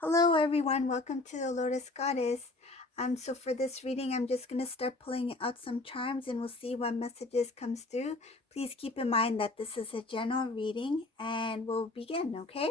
Hello everyone, welcome to the Lotus Goddess. So for this reading, I'm just going to start pulling out some charms and we'll see what messages comes through. Please keep in mind that this is a general reading and we'll begin, okay?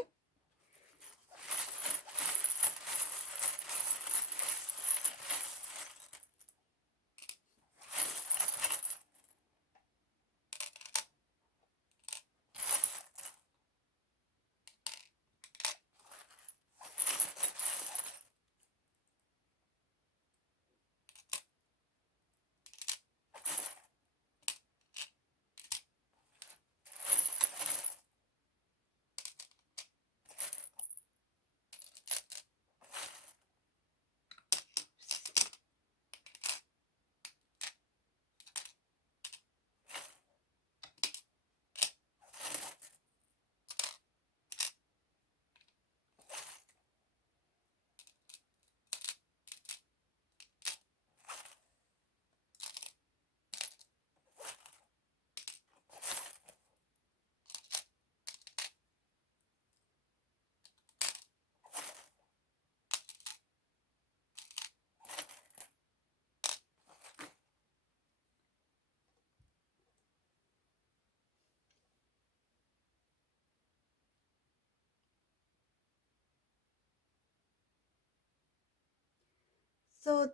So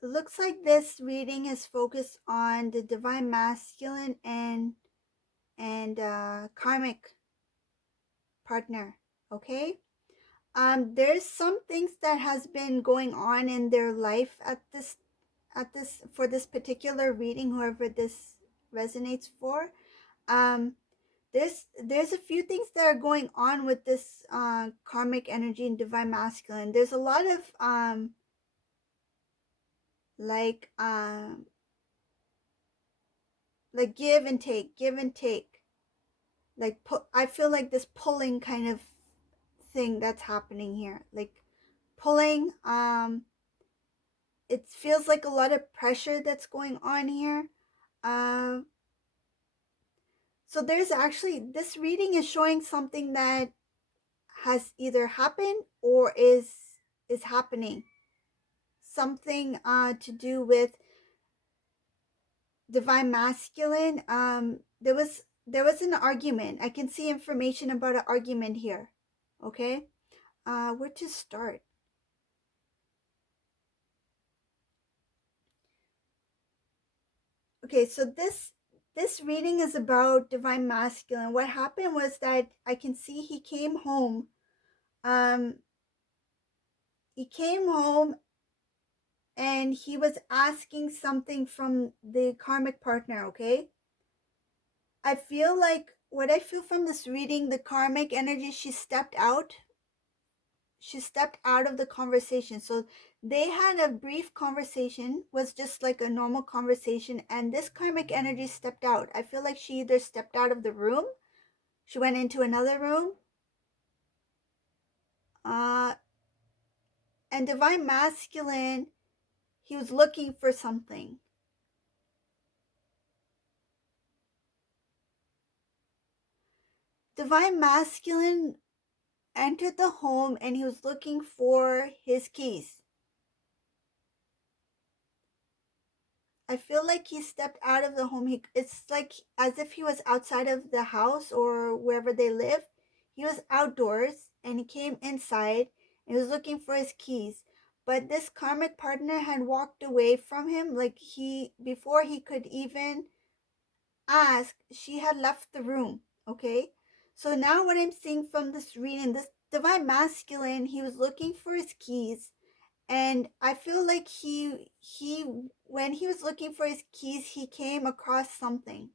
it looks like this reading is focused on the divine masculine and karmic partner, okay? There's some things that has been going on in their life at this for this particular reading, whoever this resonates for. um there's a few things that are going on with this karmic energy and divine masculine. There's a lot of like like give and take, like I feel like this pulling kind of thing that's happening here, like pulling. It feels like a lot of pressure that's going on here. um so there's actually, this reading is showing something that has either happened or is happening, something to do with divine masculine. There was an argument. I can see information about an argument here, okay? Where to start? Okay, so this reading is about divine masculine. What happened was that I can see he came home. um he came home and he was asking something from the karmic partner, okay? I feel like what I feel from this reading, the karmic energy, she stepped out. She stepped out of the conversation. So they had a brief conversation, was just like a normal conversation, and this karmic energy stepped out. I feel like she either stepped out of the room, she went into another room, uh, and divine masculine, he was looking for something. Divine masculine entered the home and he was looking for his keys. I feel like he stepped out of the home. It's like as if he was outside of the house or wherever they live. He was outdoors and he came inside and he was looking for his keys. But this karmic partner had walked away from him. Like before he could even ask, she had left the room. Okay? So now what I'm seeing from this reading, this divine masculine, he was looking for his keys, and I feel like he when he was looking for his keys, he came across something.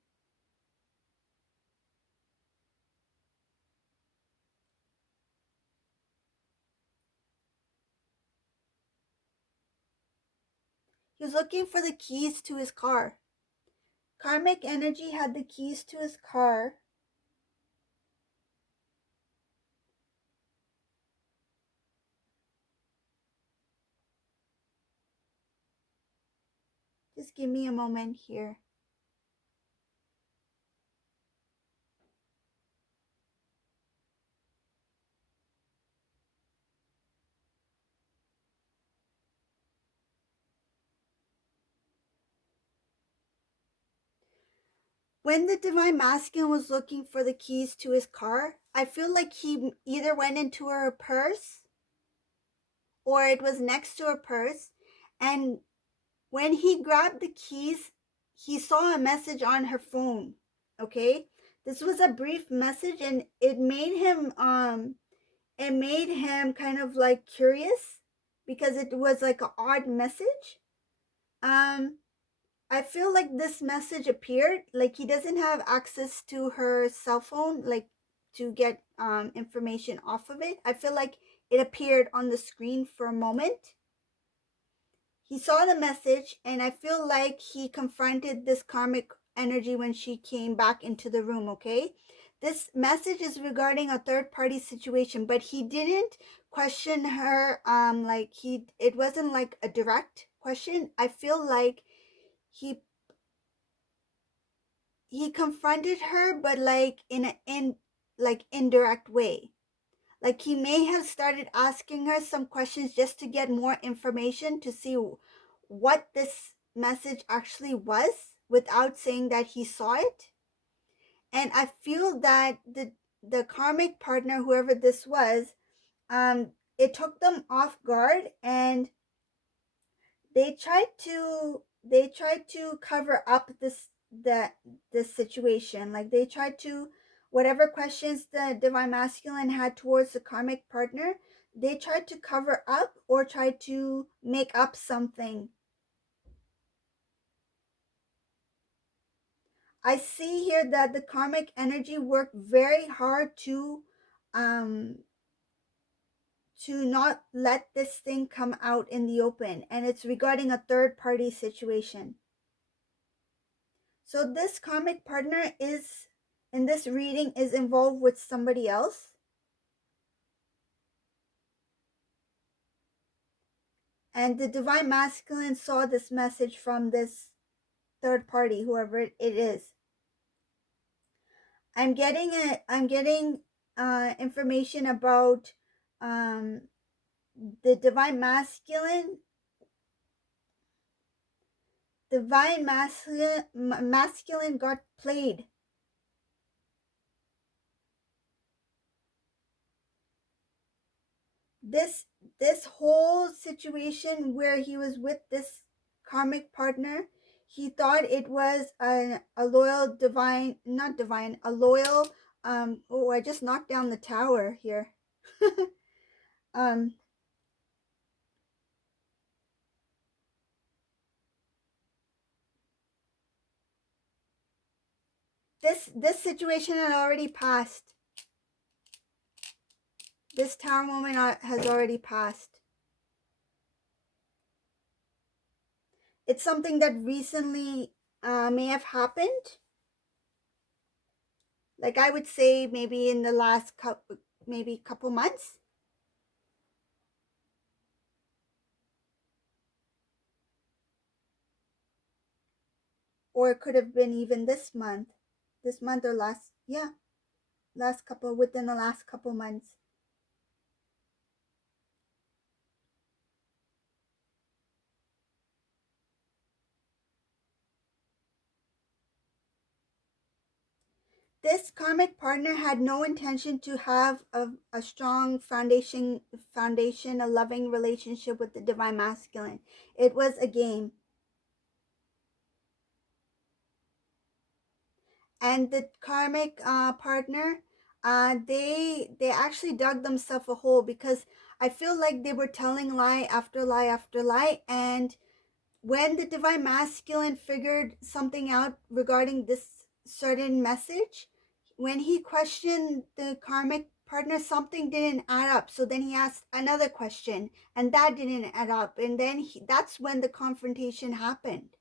He was looking for the keys to his car. Karmic energy had the keys to his car. Just give me a moment here. When the divine masculine was looking for the keys to his car, I feel like he either went into her purse or it was next to her purse. And when he grabbed the keys, he saw a message on her phone. Okay? This was a brief message and it made him kind of like curious because it was like an odd message. Um I feel like this message appeared like he doesn't have access to her cell phone, like to get information off of it. I feel like it appeared on the screen for a moment. He saw the message, and I feel like he confronted this karmic energy when she came back into the room. Okay, this message is regarding a third party situation, but he didn't question her. It wasn't like a direct question. I feel like he he confronted her, but like in indirect way. Like he may have started asking her some questions just to get more information to see what this message actually was without saying that he saw it. And I feel that the karmic partner, whoever this was, it took them off guard, and they tried to cover up this situation. Like they tried to, whatever questions the divine masculine had towards the karmic partner, they tried to cover up or tried to make up something. I see here that the karmic energy worked very hard um to not let this thing come out in the open, and it's regarding a third party situation. So this karmic partner is, in this reading, is involved with somebody else. And the divine masculine saw this message from this third party, whoever it is. I'm getting information about um, the masculine got played. This whole situation where he was with this karmic partner, he thought it was a loyal divine, not divine, a loyal oh, I just knocked down the tower here. um this situation had already passed. This tower moment has already passed. It's something that recently may have happened. Like I would say maybe in the last couple months. Or it could have been even this month or last, yeah, within the last couple months. This karmic partner had no intention to have a strong foundation, a loving relationship with the divine masculine. It was a game. And the karmic partner, they actually dug themselves a hole, because I feel like they were telling lie after lie after lie. And when the divine masculine figured something out regarding this certain message, when he questioned the karmic partner, something didn't add up. So then he asked another question, and that didn't add up. And then that's when the confrontation happened,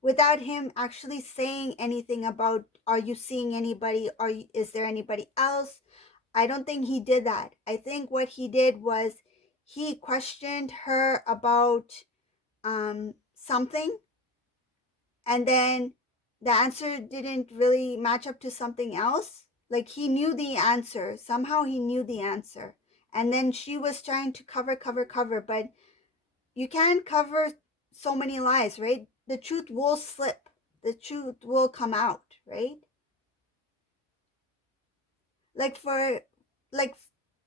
without him actually saying anything about, are you seeing anybody? Is there anybody else? I don't think he did that. I think what he did was he questioned her about something, and then the answer didn't really match up to something else. Like he knew the answer. Somehow he knew the answer. And then she was trying to cover, but you can't cover so many lies, right? The truth will slip. The truth will come out, right? Like for like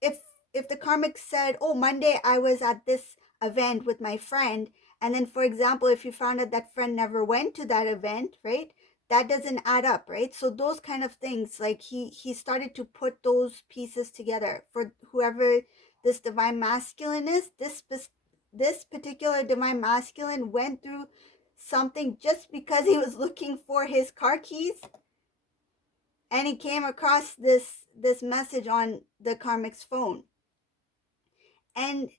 if if the karmic said, oh, Monday I was at this event with my friend, and then for example if you found out that friend never went to that event, right, that doesn't add up, right? So those kind of things, like he started to put those pieces together for whoever this divine masculine is. This particular divine masculine went through something just because he was looking for his car keys, and he came across this message on the karmic's phone. And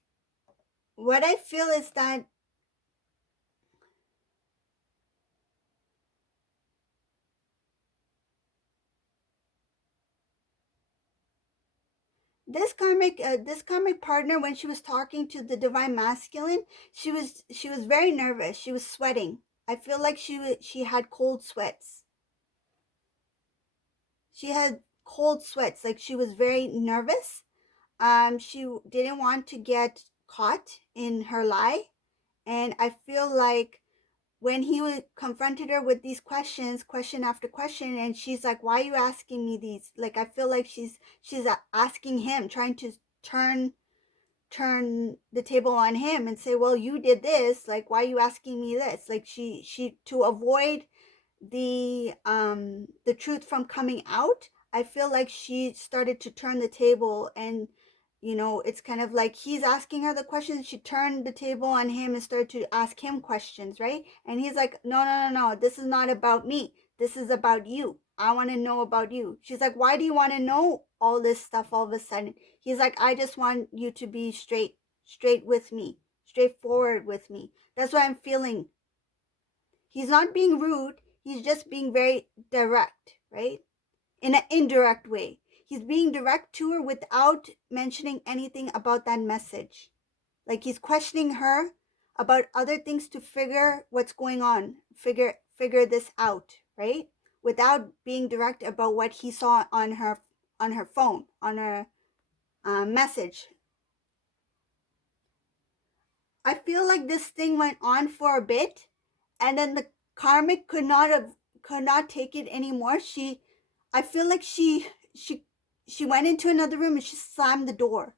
what I feel is that this karmic partner, when she was talking to the divine masculine, she was very nervous, she was sweating. I feel like she had cold sweats. She had cold sweats, like she was very nervous. She didn't want to get caught in her lie. And I feel like when he would confronted her with these questions, question after question, and she's like, why are you asking me these? Like, I feel like she's asking him, trying to turn the table on him and say, well, you did this, like, why are you asking me this? Like, she to avoid the truth from coming out, I feel like she started to turn the table. And it's kind of like he's asking her the questions, she turned the table on him and started to ask him questions, right? And he's like, no, no, no, no, this is not about me, this is about you, I want to know about you. She's like, why do you want to know all this stuff all of a sudden? He's like, I just want you to be straight with me, straightforward with me. That's what I'm feeling. He's not being rude, he's just being very direct, right? In an indirect way. He's being direct to her without mentioning anything about that message. Like he's questioning her about other things to figure what's going on, figure this out, right? Without being direct about what he saw on her phone, on her message. I feel like this thing went on for a bit, and then the karmic could not take it anymore. I feel like she went into another room and she slammed the door.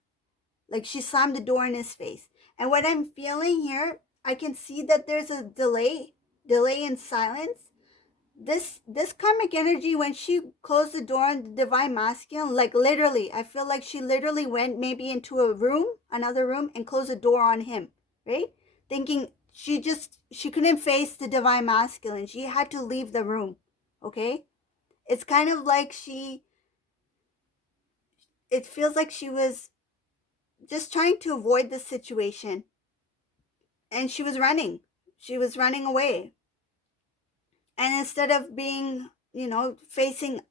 Like she slammed the door in his face. And what I'm feeling here, I can see that there's a delay in silence. This karmic energy, when she closed the door on the divine masculine, like literally, I feel like she literally went maybe into another room, and closed the door on him, right? Thinking she couldn't face the divine masculine, she had to leave the room. Okay, it's kind of like it feels like she was just trying to avoid the situation, and she was running away. And instead of being, facing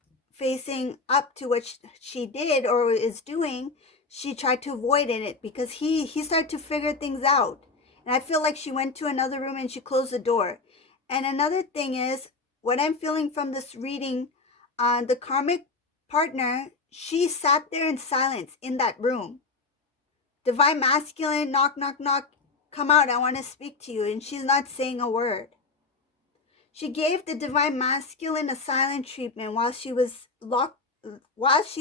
up to what she did or is doing, she tried to avoid it because he started to figure things out. And I feel like she went to another room and she closed the door. And another thing is, what I'm feeling from this reading, the karmic partner, she sat there in silence in that room. Divine masculine, knock, knock, knock, come out, I want to speak to you. And she's not saying a word. She gave the divine masculine a silent treatment while she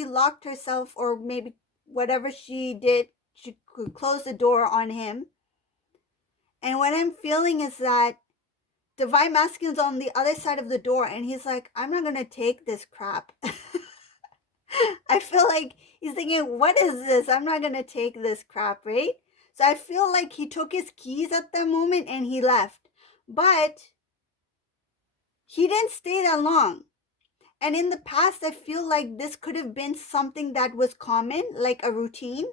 locked herself, or maybe whatever she did, she could close the door on him. And what I'm feeling is that divine masculine's on the other side of the door, and he's like, I'm not gonna take this crap. I feel like he's thinking, what is this? I'm not gonna take this crap, right? So I feel like he took his keys at that moment and he left. But he didn't stay that long. And in the past, I feel like this could have been something that was common, like a routine.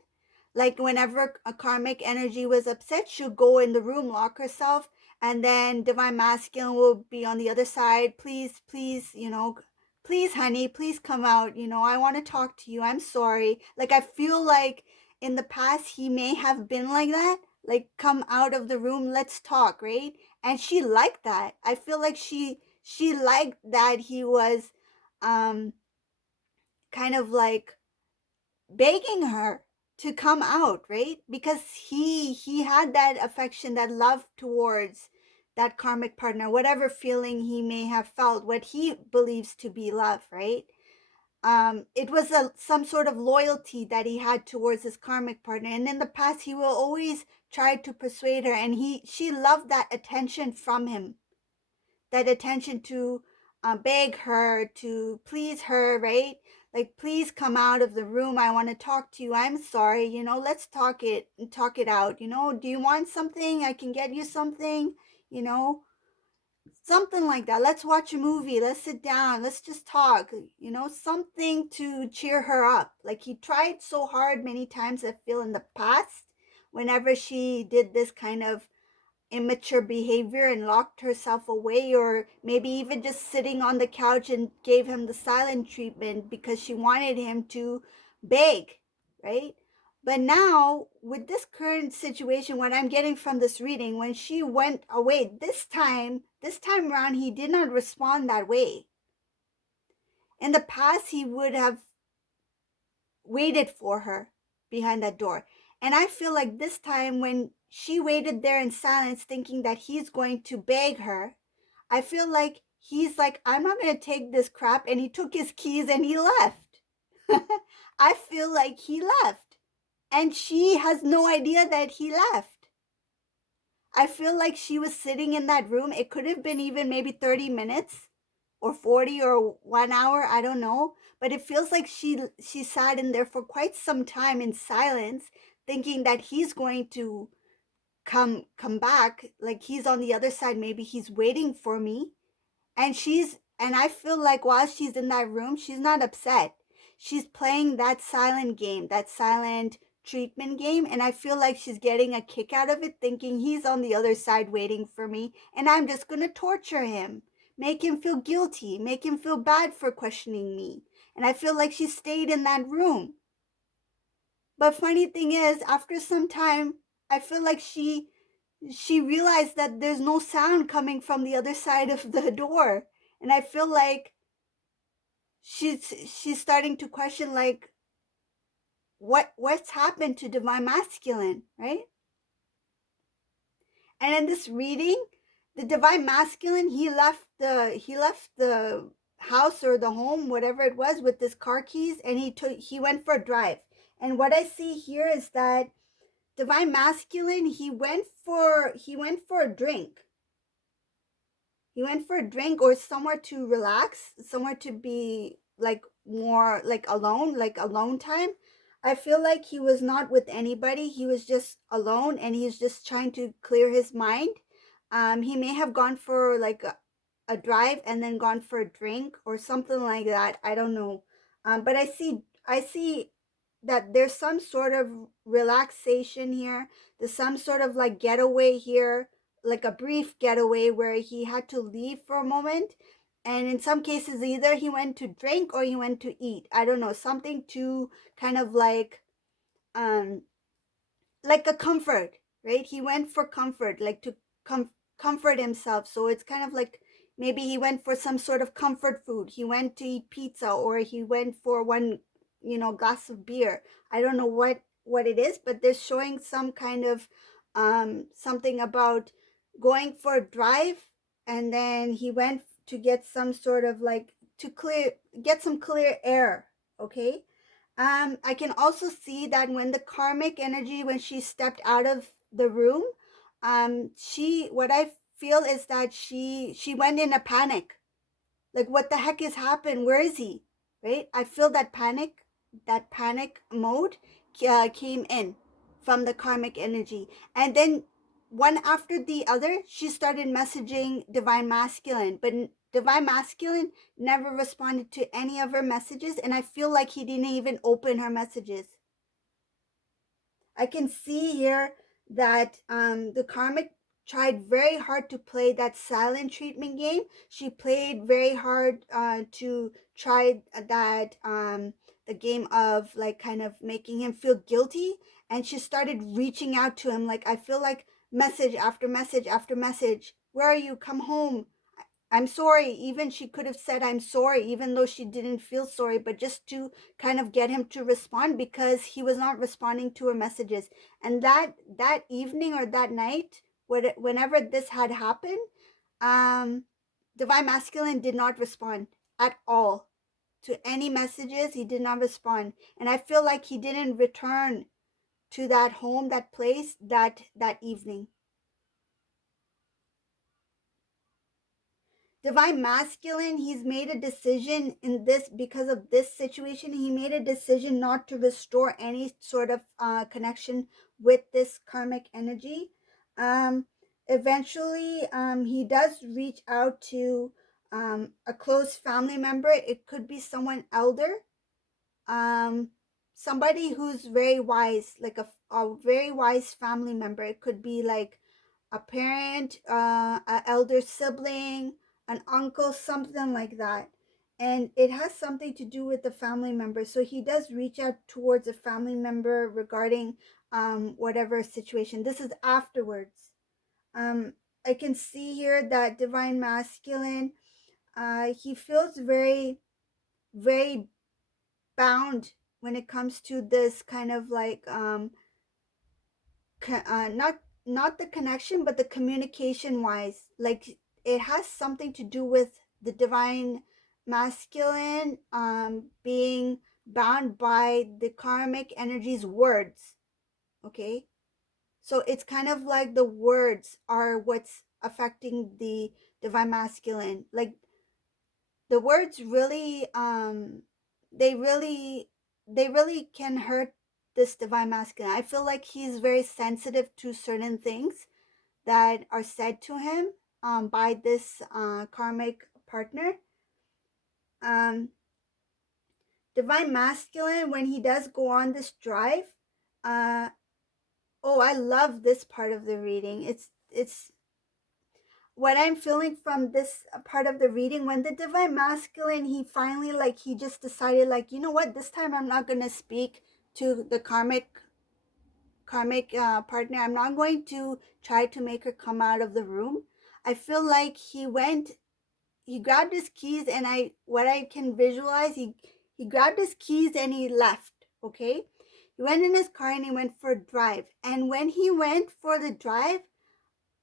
Like whenever a karmic energy was upset, she'll go in the room, lock herself, and then divine masculine will be on the other side. Please, please, please, honey, please come out. I want to talk to you. I'm sorry. Like, I feel like in the past, he may have been like that. Like, come out of the room, let's talk, right? And she liked that. I feel like she liked that he was kind of like begging her to come out, right? Because he had that affection, that love towards that karmic partner, whatever feeling he may have felt, what he believes to be love, right? It was some sort of loyalty that he had towards his karmic partner, and in the past he will always try to persuade her, and she loved that attention from him, that attention to beg her, to please her, right? Like, please come out of the room, I want to talk to you, I'm sorry, let's talk it out, do you want something, I can get you something, you know something like that. Let's watch a movie, let's sit down, let's just talk, something to cheer her up. Like, he tried so hard many times, I feel, in the past, whenever she did this kind of immature behavior and locked herself away, or maybe even just sitting on the couch and gave him the silent treatment because she wanted him to beg, right? But now, with this current situation, what I'm getting from this reading, when she went away this time around, he did not respond that way. In the past, he would have waited for her behind that door. And I feel like this time, when she waited there in silence, thinking that he's going to beg her, I feel like he's like, I'm not going to take this crap. And he took his keys and he left. I feel like he left. And she has no idea that he left. I feel like she was sitting in that room. It could have been even maybe 30 minutes or 40 or 1 hour, I don't know, but it feels like she sat in there for quite some time in silence, thinking that he's going to come back, like he's on the other side, maybe he's waiting for me. And I feel like while she's in that room, she's not upset. She's playing that silent game, that silent treatment game, and I feel like she's getting a kick out of it, thinking he's on the other side waiting for me, and I'm just going to torture him, make him feel guilty, make him feel bad for questioning me. And I feel like she stayed in that room. But funny thing is, after some time, I feel like she realized that there's no sound coming from the other side of the door. And I feel like she's starting to question, like, what's happened to divine masculine, right? And in this reading, the divine masculine, he left the house or the home, whatever it was, with his car keys, and he went for a drive. And what I see here is that divine masculine, he went for a drink. He went for a drink, or somewhere to relax, somewhere to be like more like alone time. I feel like he was not with anybody. He was just alone, and he's just trying to clear his mind. He may have gone for like a drive and then gone for a drink or something like that. I don't know. But I see that there's some sort of relaxation here. There's some sort of like getaway here, like a brief getaway where he had to leave for a moment. And in some cases, either he went to drink or he went to eat. I don't know, something to kind of um like a comfort, right? He went for comfort, like to comfort himself. So it's kind of like maybe he went for some sort of comfort food. He went to eat pizza, or he went for one, glass of beer. I don't know what it is, but they're showing some kind of something about going for a drive, and then he went to get some sort of like to get some clear air, okay? I can also see that when the karmic energy, when she stepped out of the room, what I feel is that she went in a panic. Like, what the heck has happened? Where is he? Right? I feel that panic mode came in from the karmic energy. And then one after the other, she started messaging divine masculine, but divine masculine never responded to any of her messages, and I feel like he didn't even open her messages. I can see here that the karmic tried very hard to play that silent treatment game. She played very hard to try that the game of like kind of making him feel guilty, and she started reaching out to him. Like, I feel like message after message after message. Where are you? Come home. I'm sorry. Even she could have said, I'm sorry, even though she didn't feel sorry, but just to kind of get him to respond, because he was not responding to her messages. And that evening or that night, whenever this had happened, um, Divine Masculine did not respond at all to any messages. He did not respond, and I feel like he didn't return to that home, that place, that evening. Divine Masculine, he's made a decision in this, because of this situation, he made a decision not to restore any sort of connection with this karmic energy. um Eventually, he does reach out to a close family member. It could be someone elder, um somebody who's very wise, like a very wise family member. It could be like a parent, an elder sibling, an uncle, something like that. And it has something to do with the family member. So he does reach out towards a family member regarding whatever situation. This is afterwards. Um, I can see here that Divine Masculine, he feels very, very bound when it comes to this kind of like not the connection, but the communication wise. Like, it has something to do with the Divine Masculine being bound by the karmic energy's words. Okay, so it's kind of like the words are what's affecting the Divine Masculine. Like, the words really they really they really can hurt this Divine Masculine. I feel like he's very sensitive to certain things that are said to him by this karmic partner. um Divine Masculine, when he does go on this drive, uh oh, I love this part of the reading. It's what I'm feeling from this part of the reading. When the Divine Masculine, he finally, like, he just decided, like, you know what, this time I'm not gonna speak to the karmic partner. I'm not going to try to make her come out of the room. I feel like he grabbed his keys, and what I can visualize, he grabbed his keys and he left. Okay, he went in his car and he went for a drive. And when he went for the drive,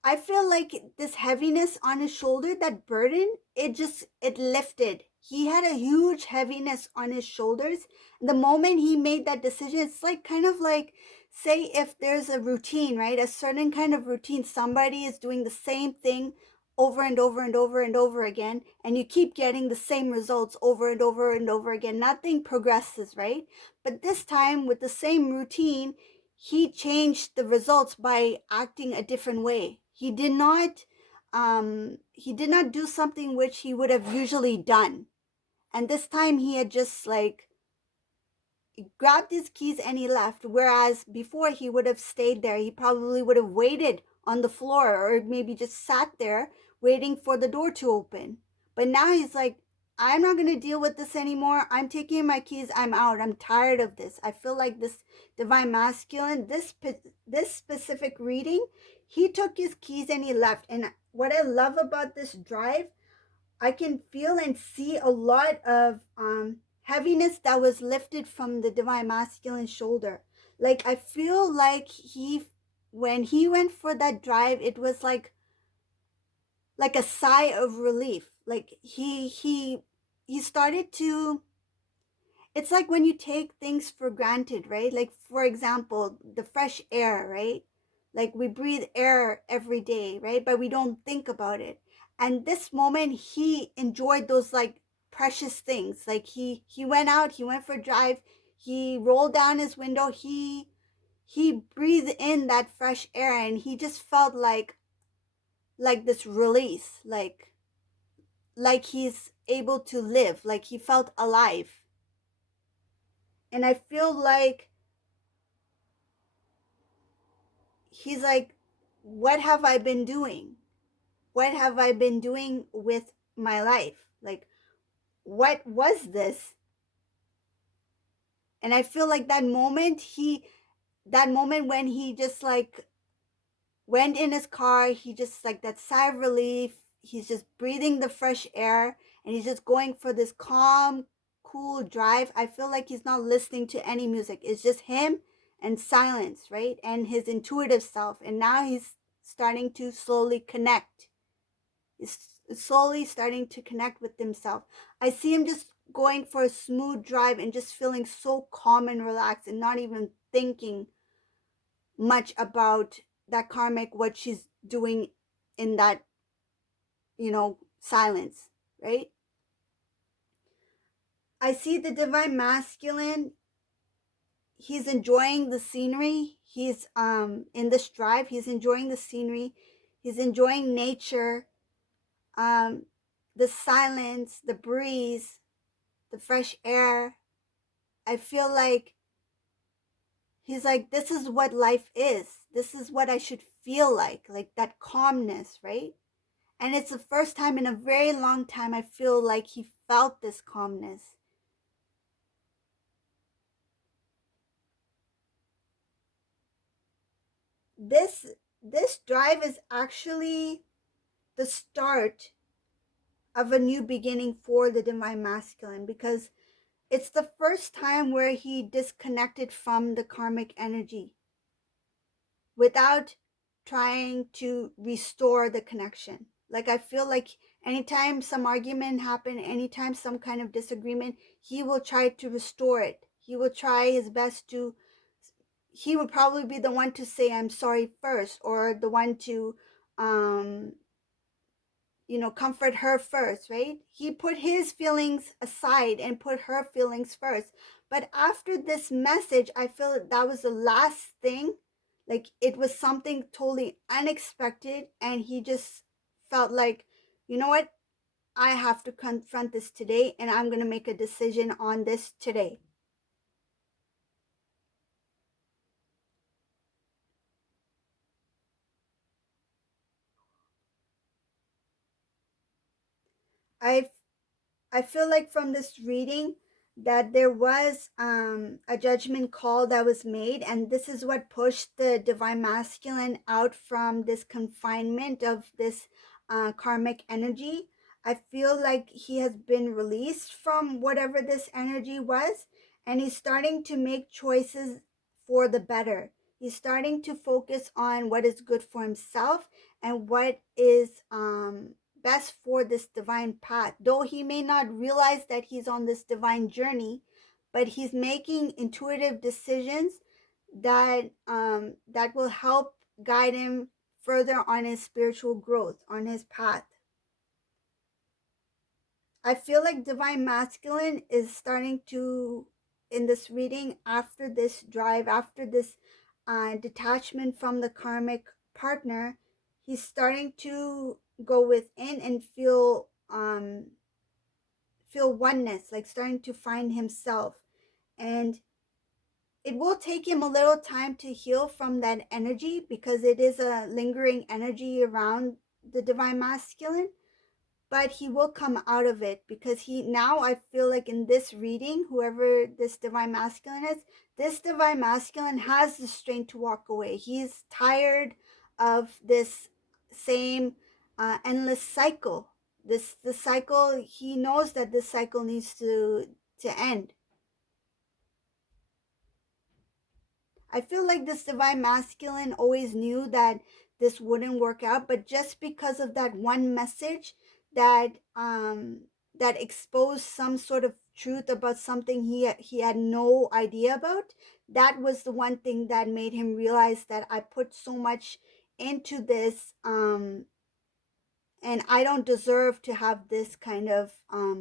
I feel like this heaviness on his shoulder, that burden, it lifted. He had a huge heaviness on his shoulders. The moment he made that decision, it's like, kind of like, say if there's a routine, right? A certain kind of routine, somebody is doing the same thing over and over and over and over again, and you keep getting the same results over and over and over again. Nothing progresses, right? But this time, with the same routine, he changed the results by acting a different way. He did not do something which he would have usually done. And this time he had just like grabbed his keys and he left. Whereas before, he would have stayed there. He probably would have waited on the floor, or maybe just sat there waiting for the door to open. But now he's like, I'm not going to deal with this anymore. I'm taking my keys. I'm out. I'm tired of this. I feel like this Divine Masculine, this specific reading, he took his keys and he left. And what I love about this drive, I can feel and see a lot of heaviness that was lifted from the Divine Masculine shoulder. Like, I feel like when he went for that drive, it was like a sigh of relief. Like, he started to, it's like when you take things for granted, right? Like, for example, the fresh air, right? Like, we breathe air every day, right? But we don't think about it. And this moment, he enjoyed those like precious things. Like, he went out, he went for a drive, he rolled down his window, he breathed in that fresh air, and he just felt like this release, like he's able to live, like he felt alive. And I feel like he's like, what have I been doing? What have I been doing with my life? Like, what was this? And I feel like that moment when he just like went in his car, he just like that sigh of relief. He's just breathing the fresh air, and he's just going for this calm, cool drive. I feel like he's not listening to any music. It's just him and silence, right? And his intuitive self. And now starting to slowly connect. He's slowly starting to connect with himself. I see him just going for a smooth drive and just feeling so calm and relaxed and not even thinking much about that karmic, what she's doing in that, silence, right? I see the divine masculine. He's enjoying the scenery. He's in this drive. He's enjoying the scenery. He's enjoying nature, um, the silence, the breeze, the fresh air. I feel like he's like, this is what life is. This is what I should feel like that calmness, right? And it's the first time in a very long time I feel like he felt this calmness. This this drive is actually the start of a new beginning for the divine masculine, because it's the first time where he disconnected from the karmic energy without trying to restore the connection. Like, I feel like anytime some argument happen, anytime some kind of disagreement, he will try to restore it. He will try his best to, he would probably be the one to say I'm sorry first, or the one to um comfort her first, right? He put his feelings aside and put her feelings first. But after this message, I feel that was the last thing. Like, it was something totally unexpected, and he just felt like, you know what? I have to confront this today, and I'm going to make a decision on this today. I I feel like from this reading that there was a judgment call that was made, and this is what pushed the divine masculine out from this confinement of this karmic energy. I feel like he has been released from whatever this energy was, and he's starting to make choices for the better. He's starting to focus on what is good for himself and what is best for this divine path. Though he may not realize that he's on this divine journey, but he's making intuitive decisions that will help guide him further on his spiritual growth, on his path. I feel like divine masculine is starting to, in this reading, after this drive, after this detachment from the karmic partner, he's starting to go within and feel oneness, like starting to find himself. And it will take him a little time to heal from that energy, because it is a lingering energy around the divine masculine, but he will come out of it, because he, now I feel like in this reading, whoever this divine masculine is, this divine masculine has the strength to walk away. He's tired of this same endless cycle. This the cycle, he knows that this cycle needs to end. I feel like this divine masculine always knew that this wouldn't work out, but just because of that one message that that exposed some sort of truth about something he had no idea about, that was the one thing that made him realize that I put so much into this, and I don't deserve to have this kind of uh,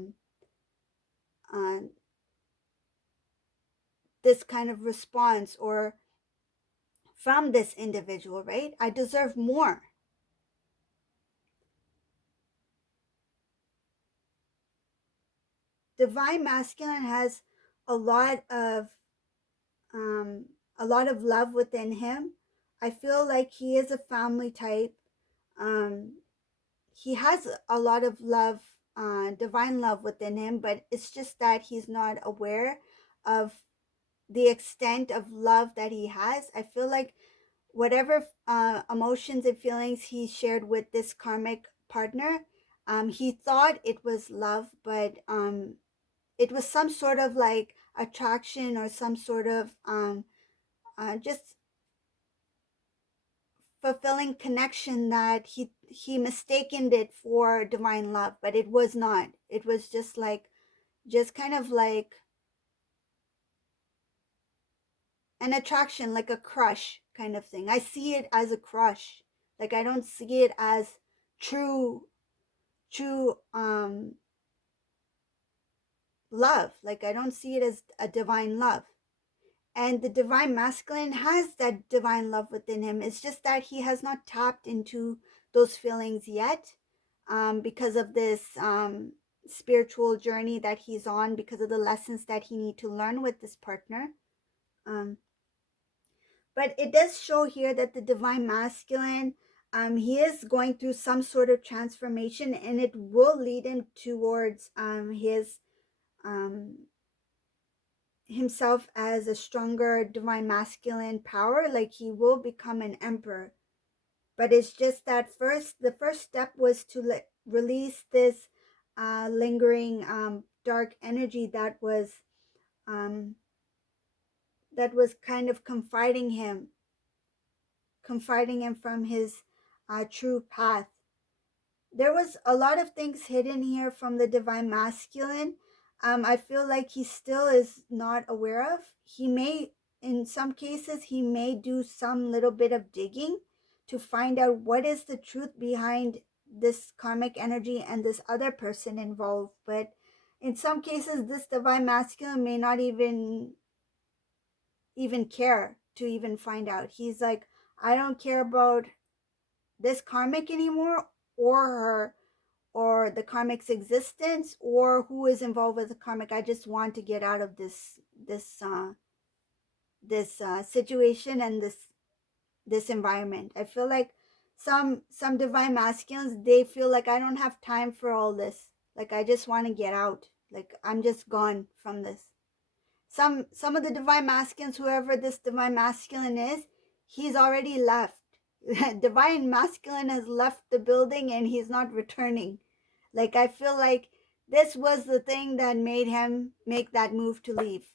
response, or from this individual, right? I deserve more. Divine masculine has a lot of um, a lot of love within him. I feel like he is a family type. Um, he has a lot of love, divine love within him, but it's just that he's not aware of the extent of love that he has. I feel like whatever emotions and feelings he shared with this karmic partner, he thought it was love, but it was some sort of like attraction, or some sort of just fulfilling connection that he mistaken it for divine love, but it was not. It was just like, just kind of like an attraction, like a crush kind of thing. I see it as a crush. Like, I don't see it as true, true love. Like, I don't see it as a divine love. And the divine masculine has that divine love within him. It's just that he has not tapped into those feelings yet, because of this spiritual journey that he's on, because of the lessons that he need to learn with this partner. Um, but it does show here that the divine masculine, he is going through some sort of transformation, and it will lead him towards his um, himself as a stronger divine masculine power. Like, he will become an emperor. But it's just that the first step was to release this lingering dark energy um, that was kind of confiding him from his true path. There was a lot of things hidden here from the divine masculine. I feel like he still is not aware of. He may, in some cases, he may do some little bit of digging to find out what is the truth behind this karmic energy and this other person involved. But in some cases, this divine masculine may not even care to even find out. He's like, I don't care about this karmic anymore, or her, or the karmic's existence, or who is involved with the karmic. I just want to get out of this situation and this environment. I feel like some divine masculines, they feel like, I don't have time for all this. Like, I just want to get out. Like, I'm just gone from this. Some of the divine masculines, whoever this divine masculine is, he's already left. Divine masculine has left the building and he's not returning. Like, I feel like this was the thing that made him make that move to leave.